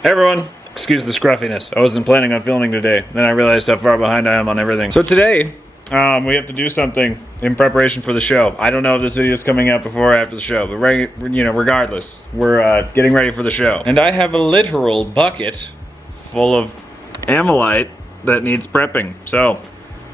Hey everyone, excuse the scruffiness. I wasn't planning on filming today. Then I realized how far behind I am on everything. So today, we have to do something in preparation for the show. I don't know if this video is coming out before or after the show, but regardless, we're getting ready for the show. And I have a literal bucket full of Ammolite that needs prepping. So,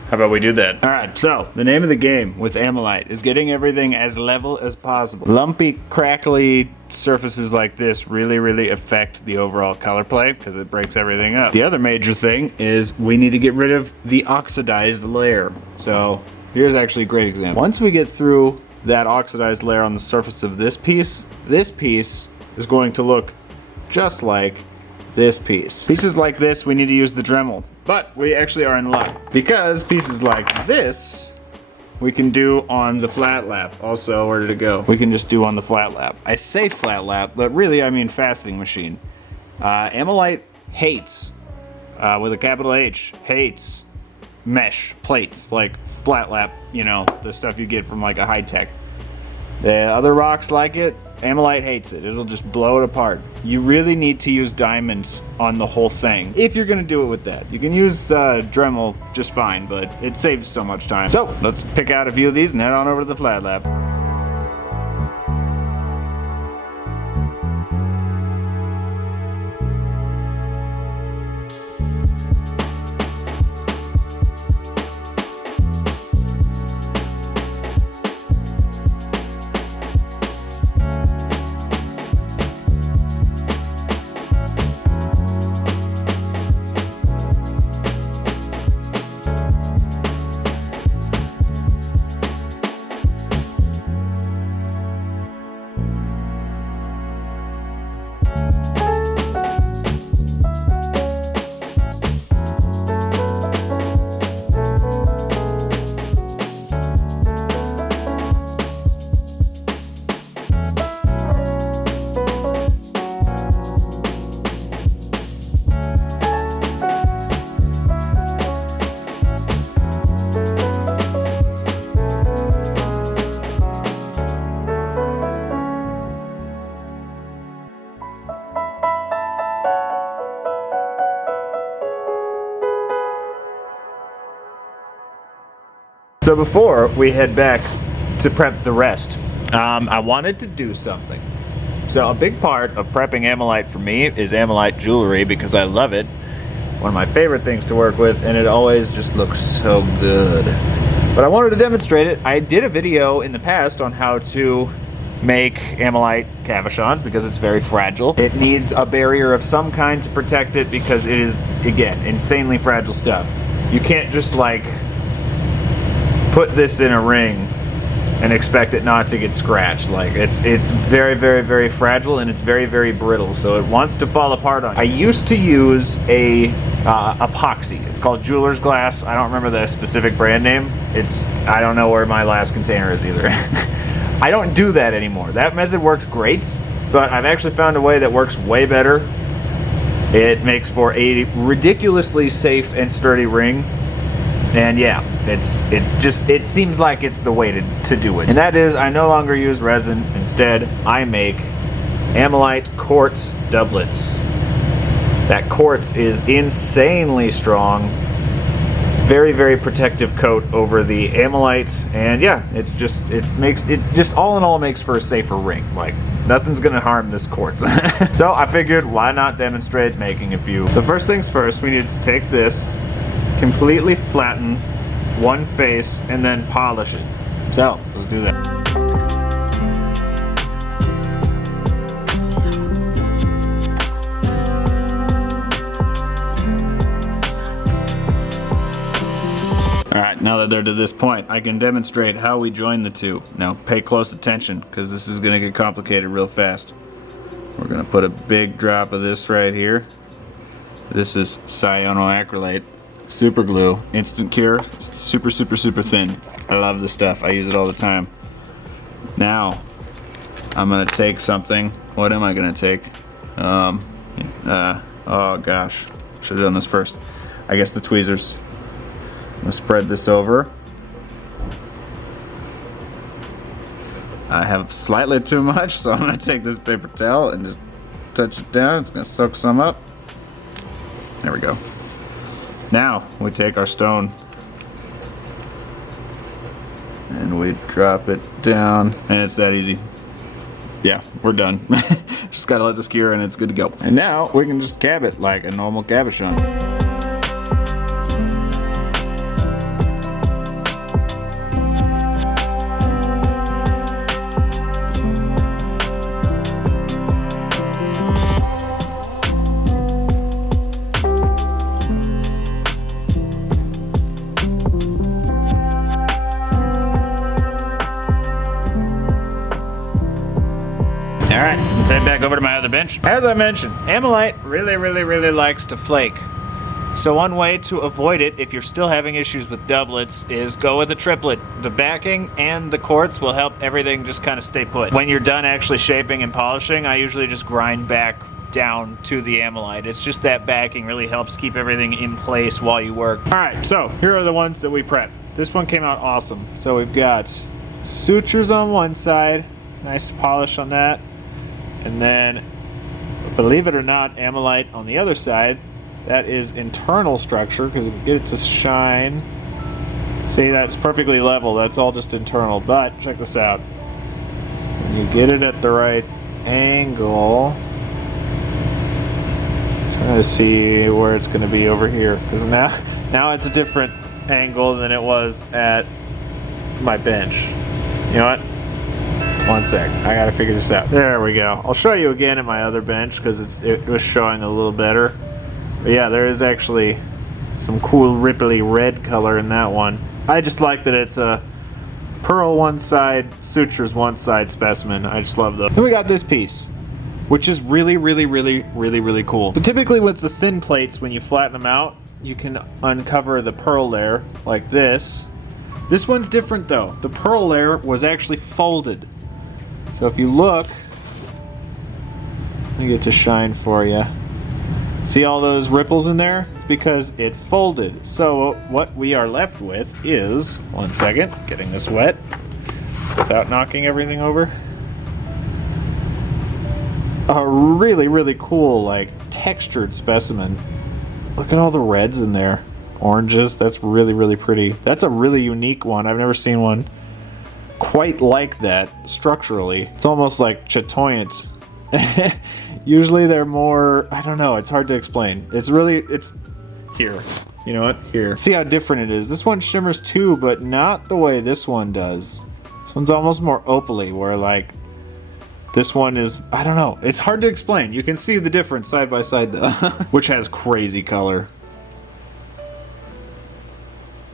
how about we do that? Alright, so the name of the game with Ammolite is getting everything as level as possible. Lumpy, crackly surfaces like this really affect the overall color play because it breaks everything up. The other major thing is we need to get rid of the oxidized layer. So here's actually a great example. Once we get through that oxidized layer on the surface of this piece is going to look just like this piece. Pieces like this, we need to use the Dremel. But we actually are in luck because pieces like this we can do on the flat lap. Also, where did it go? We can just do on the flat lap. I say flat lap, but really I mean faceting machine. Ammolite hates, with a capital H, hates mesh plates like flat lap, you know, the stuff you get from like a high tech. The other rocks like it, Ammolite hates it. It'll just blow it apart. You really need to use diamonds on the whole thing if you're gonna do it with that. You can use Dremel just fine, but it saves so much time. So let's pick out a few of these and head on over to the flat lab. So before we head back to prep the rest, I wanted to do something. So a big part of prepping Ammolite for me is Ammolite jewelry because I love it. One of my favorite things to work with, and it always just looks so good. But I wanted to demonstrate it. I did a video in the past on how to make Ammolite cabochons because it's very fragile. It needs a barrier of some kind to protect it because it is, again, insanely fragile stuff. You can't just like put this in a ring and expect it not to get scratched. Like it's very fragile and it's very brittle, so it wants to fall apart on you. I used to use a epoxy. It's called jeweler's glass. I don't remember the specific brand name. I don't know where my last container is either. I don't do that anymore. That method works great, but I've actually found a way that works way better. It makes for a ridiculously safe and sturdy ring. And yeah, it seems like it's the way to do it. And that is, I no longer use resin. Instead, I make Ammolite quartz doublets. That quartz is insanely strong. Very protective coat over the Ammolite. And yeah, it just all in all makes for a safer ring. Like, nothing's gonna harm this quartz. So I figured, why not demonstrate making a few? So first things first, we need to take this, completely flatten one face, and then polish it. So let's do that. Alright, now that they're to this point, I can demonstrate how we join the two. Now pay close attention because this is going to get complicated real fast. We're going to put a big drop of this right here. This is cyanoacrylate. Super glue, instant cure, super thin. I love this stuff. I use it all the time. Now, I'm gonna take something. What am I gonna take? Oh gosh, should have done this first. I guess the tweezers. I'm gonna spread this over. I have slightly too much, so I'm gonna take this paper towel and just touch it down. It's gonna soak some up. There we go. Now we take our stone and we drop it down, and it's that easy. Yeah, we're done. Just gotta let this cure and it's good to go. And now we can just cab it like a normal cabochon. Alright, let's head back over to my other bench. As I mentioned, Ammolite really likes to flake. So one way to avoid it, if you're still having issues with doublets, is go with a triplet. The backing and the quartz will help everything just kind of stay put. When you're done actually shaping and polishing, I usually just grind back down to the Ammolite. It's just that backing really helps keep everything in place while you work. Alright, so here are the ones that we prepped. This one came out awesome. So we've got sutures on one side, nice polish on that. And then, believe it or not, Ammolite on the other side. That is internal structure, because if you get it to shine, see, that's perfectly level. That's all just internal. But check this out. When you get it at the right angle, trying to see where it's going to be over here, because now it's a different angle than it was at my bench. You know what? One sec, I gotta figure this out. There we go. I'll show you again at my other bench because it was showing a little better. But yeah, there is actually some cool ripply red color in that one. I just like that it's a pearl one side, sutures one side specimen. I just love those. Then we got this piece, which is really cool. So typically with the thin plates, when you flatten them out, you can uncover the pearl layer like this. This one's different though. The pearl layer was actually folded. So if you look, let me get to shine for you. See all those ripples in there? It's because it folded. So what we are left with is, one second, getting this wet without knocking everything over. A really cool, like, textured specimen. Look at all the reds in there. Oranges, that's really pretty. That's a really unique one. I've never seen one quite like that structurally. It's almost like chatoyant. Usually they're more, I don't know, it's hard to explain. It's here. You know what? Here. See how different it is. This one shimmers too, but not the way this one does. This one's almost more opaly, where like this one is, I don't know. It's hard to explain. You can see the difference side by side though. Which has crazy color.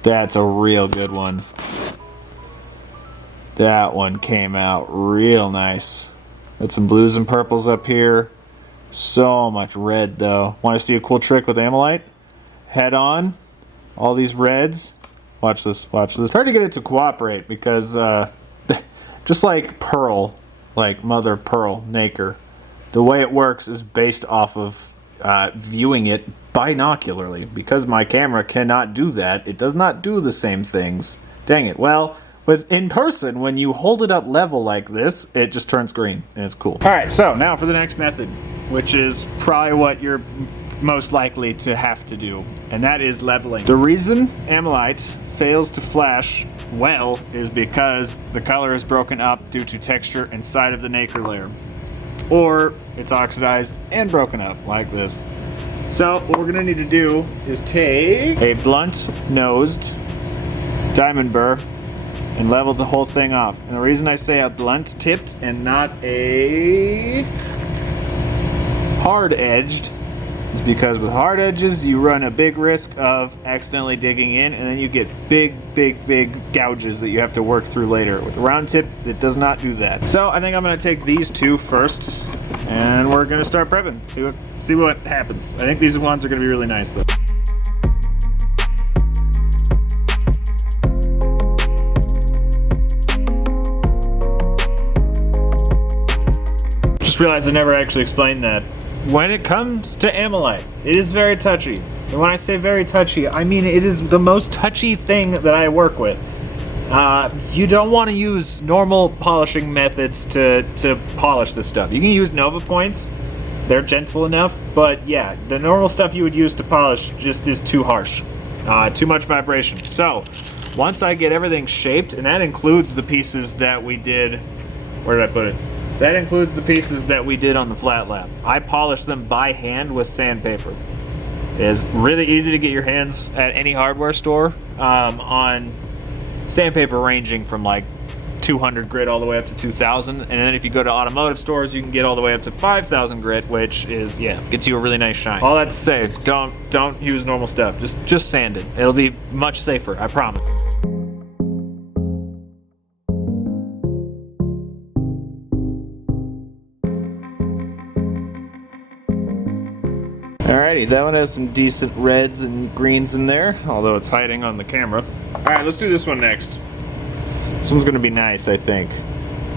That's a real good one. That one came out real nice. Got some blues and purples up here. So much red though. Want to see a cool trick with Ammolite? Head on. All these reds. Watch this, watch this. Hard to get it to cooperate because just like pearl, like mother pearl, nacre, the way it works is based off of viewing it binocularly. Because my camera cannot do that, it does not do the same things. Dang it. Well, with in person, when you hold it up level like this, it just turns green, and it's cool. Alright, so now for the next method, which is probably what you're most likely to have to do, and that is leveling. The reason Ammolite fails to flash well is because the color is broken up due to texture inside of the nacre layer. Or it's oxidized and broken up, like this. So what we're going to need to do is take a blunt-nosed diamond burr and level the whole thing off. And the reason I say a blunt-tipped and not a hard-edged is because with hard edges you run a big risk of accidentally digging in, and then you get big gouges that you have to work through later. With a round tip, it does not do that. So I think I'm going to take these two first, and we're going to start prepping. See what happens. I think these ones are going to be really nice though. Just realized I never actually explained that. When it comes to Ammolite, it is very touchy. And when I say very touchy, I mean it is the most touchy thing that I work with. You don't want to use normal polishing methods to polish this stuff. You can use Nova points, they're gentle enough, but yeah, the normal stuff you would use to polish just is too harsh. Too much vibration. So, once I get everything shaped, and that includes the pieces that we did, where did I put it? That includes the pieces that we did on the flat lap. I polished them by hand with sandpaper. It is really easy to get your hands at any hardware store on sandpaper ranging from like 200 grit all the way up to 2,000, and then if you go to automotive stores, you can get all the way up to 5,000 grit, which is, yeah, gets you a really nice shine. All that to say, don't use normal stuff. Just sand it. It'll be much safer, I promise. Alrighty, that one has some decent reds and greens in there, although it's hiding on the camera. Alright, let's do this one next. This one's gonna be nice, I think.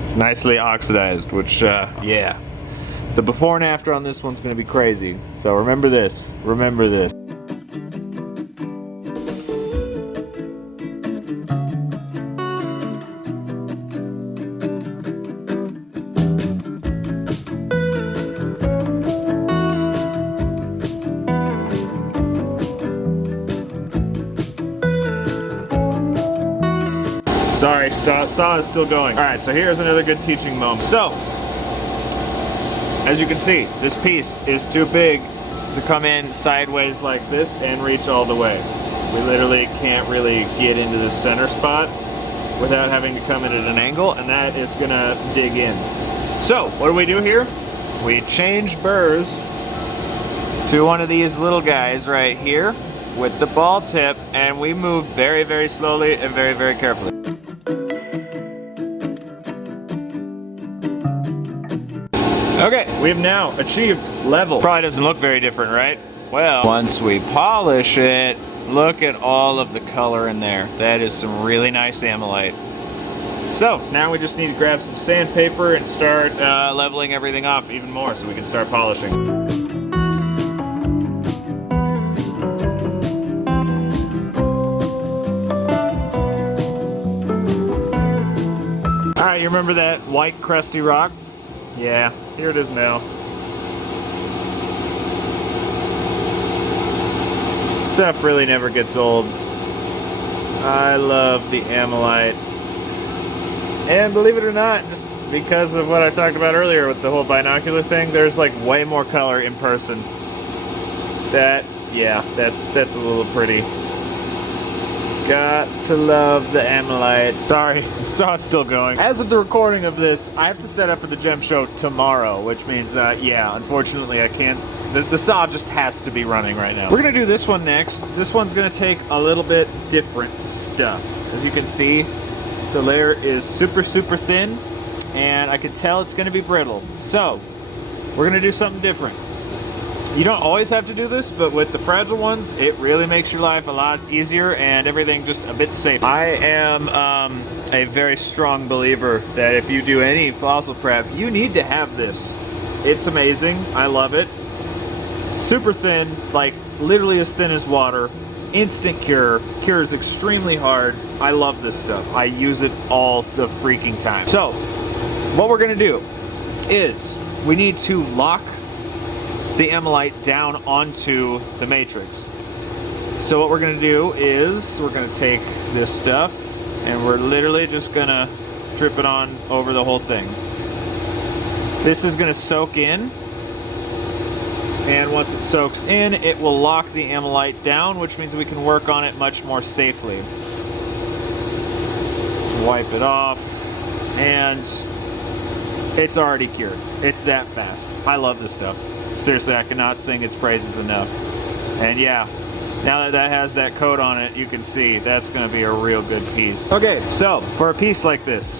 It's nicely oxidized, which, yeah. The before and after on this one's gonna be crazy. So remember this, remember this. Sorry, saw is still going. All right, so here's another good teaching moment. So, as you can see, this piece is too big to come in sideways like this and reach all the way. We literally can't really get into the center spot without having to come in at an angle, and that is gonna dig in. So, what do we do here? We change burrs to one of these little guys right here with the ball tip, and we move very, very slowly and very, very carefully. Okay, we've now achieved level. Probably doesn't look very different, right? Well, once we polish it, look at all of the color in there. That is some really nice Ammolite. So, now we just need to grab some sandpaper and start leveling everything off even more so we can start polishing. Alright, you remember that white crusty rock? Yeah, here it is now. Stuff really never gets old. I love the Ammolite. And believe it or not, just because of what I talked about earlier with the whole binocular thing, there's like way more color in person. That's a little pretty. Got to love the Ammolite. Sorry, the saw's still going. As of the recording of this, I have to set up for the gem show tomorrow, which means, yeah, unfortunately I can't. The saw just has to be running right now. We're gonna do this one next. This one's gonna take a little bit different stuff. As you can see, the layer is super, super thin, and I can tell it's gonna be brittle. So, we're gonna do something different. You don't always have to do this, but with the fragile ones, it really makes your life a lot easier and everything just a bit safer. I am a very strong believer that if you do any fossil prep, you need to have this. It's amazing. I love it. Super thin, like literally as thin as water. Instant cure. Cures extremely hard. I love this stuff. I use it all the freaking time. So, what we're gonna do is we need to lock the Ammolite down onto the matrix. So what we're gonna do is we're gonna take this stuff and we're literally just gonna drip it on over the whole thing. This is gonna soak in, and once it soaks in, it will lock the Ammolite down, which means we can work on it much more safely. Wipe it off, and it's already cured. It's that fast. I love this stuff. Seriously, I cannot sing its praises enough. And yeah, now that that has that coat on it, you can see that's going to be a real good piece. Okay, so for a piece like this,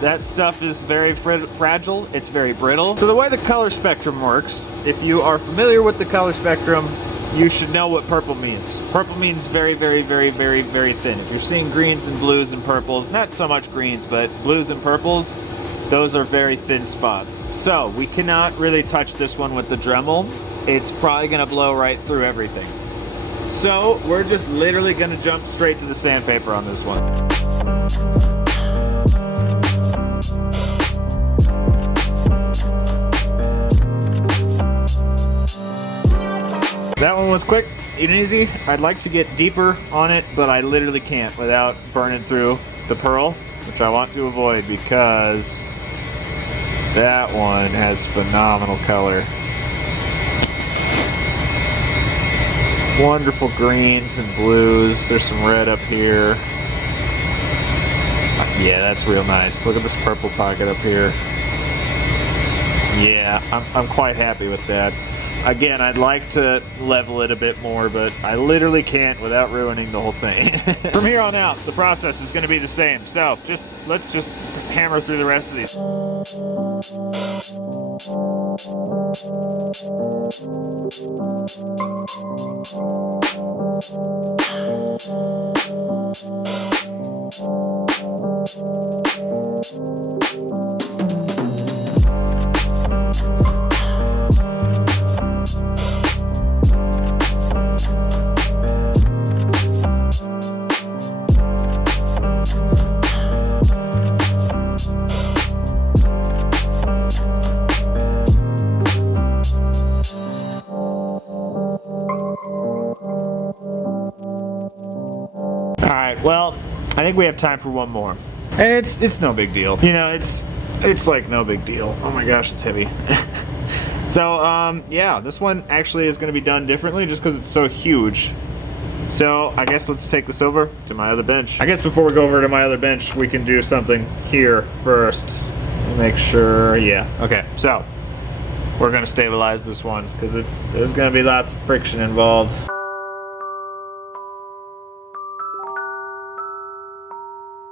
that stuff is very fragile, it's very brittle. So the way the color spectrum works, if you are familiar with the color spectrum, you should know what purple means. Purple means very, very, very, very, very thin. If you're seeing greens and blues and purples, not so much greens, but blues and purples, those are very thin spots. So we cannot really touch this one with the Dremel. It's probably gonna blow right through everything. So we're just literally gonna jump straight to the sandpaper on this one. That one was quick and easy. I'd like to get deeper on it, but I literally can't without burning through the pearl, which I want to avoid because that one has phenomenal color. Wonderful greens and blues. There's some red up here. Yeah, that's real nice. Look at this purple pocket up here. Yeah, I'm quite happy with that. Again, I'd like to level it a bit more, but I literally can't without ruining the whole thing. From here on out, the process is going to be the same. So let's just hammer through the rest of these. Alright, well, I think we have time for one more. And it's no big deal. You know, it's like no big deal. Oh my gosh, it's heavy. So, yeah, this one actually is going to be done differently just because it's so huge. So, I guess let's take this over to my other bench. I guess before we go over to my other bench, we can do something here first. Make sure, yeah. Okay, so, we're going to stabilize this one because there's going to be lots of friction involved.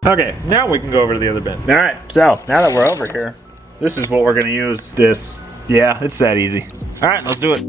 Okay, now we can go over to the other bin. Alright, so now that we're over here, this is what we're gonna use. This. Yeah, it's that easy. Alright, let's do it.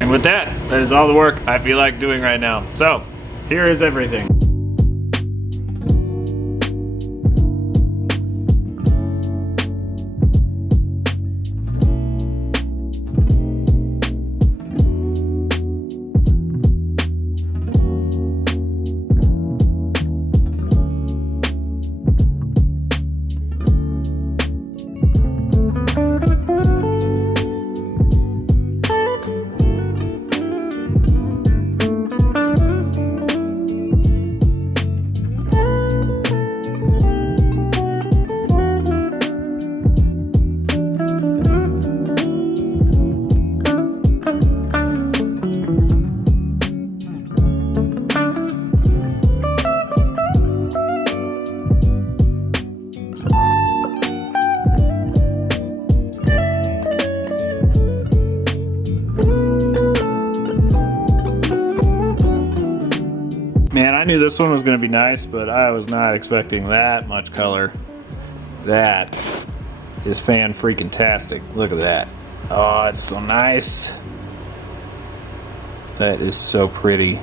And with that is all the work I feel like doing right now. So, here is everything. Man, I knew this one was going to be nice, but I was not expecting that much color. That is fan-freaking-tastic. Look at that. Oh, it's so nice. That is so pretty.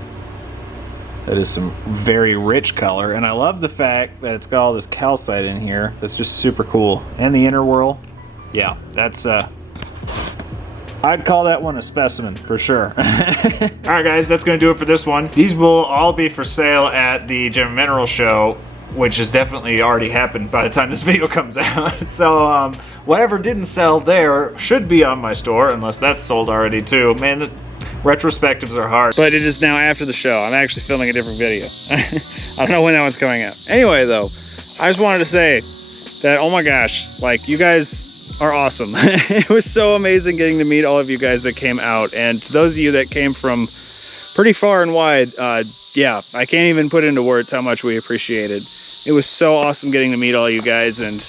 That is some very rich color, and I love the fact that it's got all this calcite in here. That's just super cool. And the inner whorl. Yeah, that's I'd call that one a specimen for sure. Alright guys, that's going to do it for this one. These will all be for sale at the Gem and Mineral Show, which has definitely already happened by the time this video comes out. So whatever didn't sell there should be on my store, unless that's sold already too. Man, the retrospectives are hard. But it is now after the show. I'm actually filming a different video. I don't know when that one's coming out. Anyway though, I just wanted to say that, oh my gosh, like, you guys are awesome. It was so amazing getting to meet all of you guys that came out, and to those of you that came from pretty far and wide, yeah, I can't even put into words how much we appreciate it. It was so awesome getting to meet all you guys, and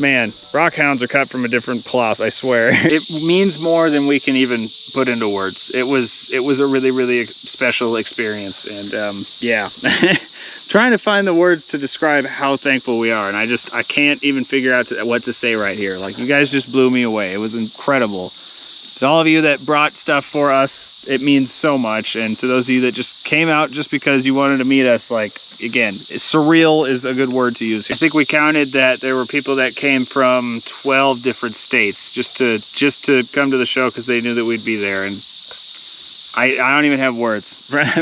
man, rock hounds are cut from a different cloth, I swear. It means more than we can even put into words. It was a really, really special experience, and yeah. Trying to find the words to describe how thankful we are, and I can't even figure out what to say right here. Like, you guys just blew me away. It was incredible. To all of you that brought stuff for us, it means so much, and to those of you that just came out just because you wanted to meet us. Like, again, surreal is a good word to use. I think we counted that there were people that came from 12 different states just to come to the show because they knew that we'd be there. And I don't even have words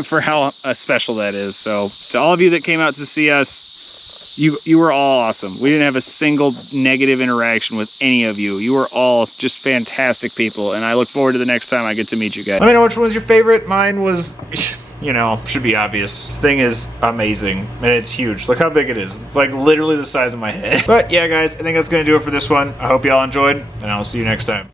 for how special that is. So to all of you that came out to see us, you were all awesome. We didn't have a single negative interaction with any of you. You were all just fantastic people, and I look forward to the next time I get to meet you guys. Let me know which one was your favorite. Mine was, you know, should be obvious. This thing is amazing, and it's huge. Look how big it is. It's like literally the size of my head. But yeah, guys, I think that's gonna do it for this one. I hope y'all enjoyed, and I'll see you next time.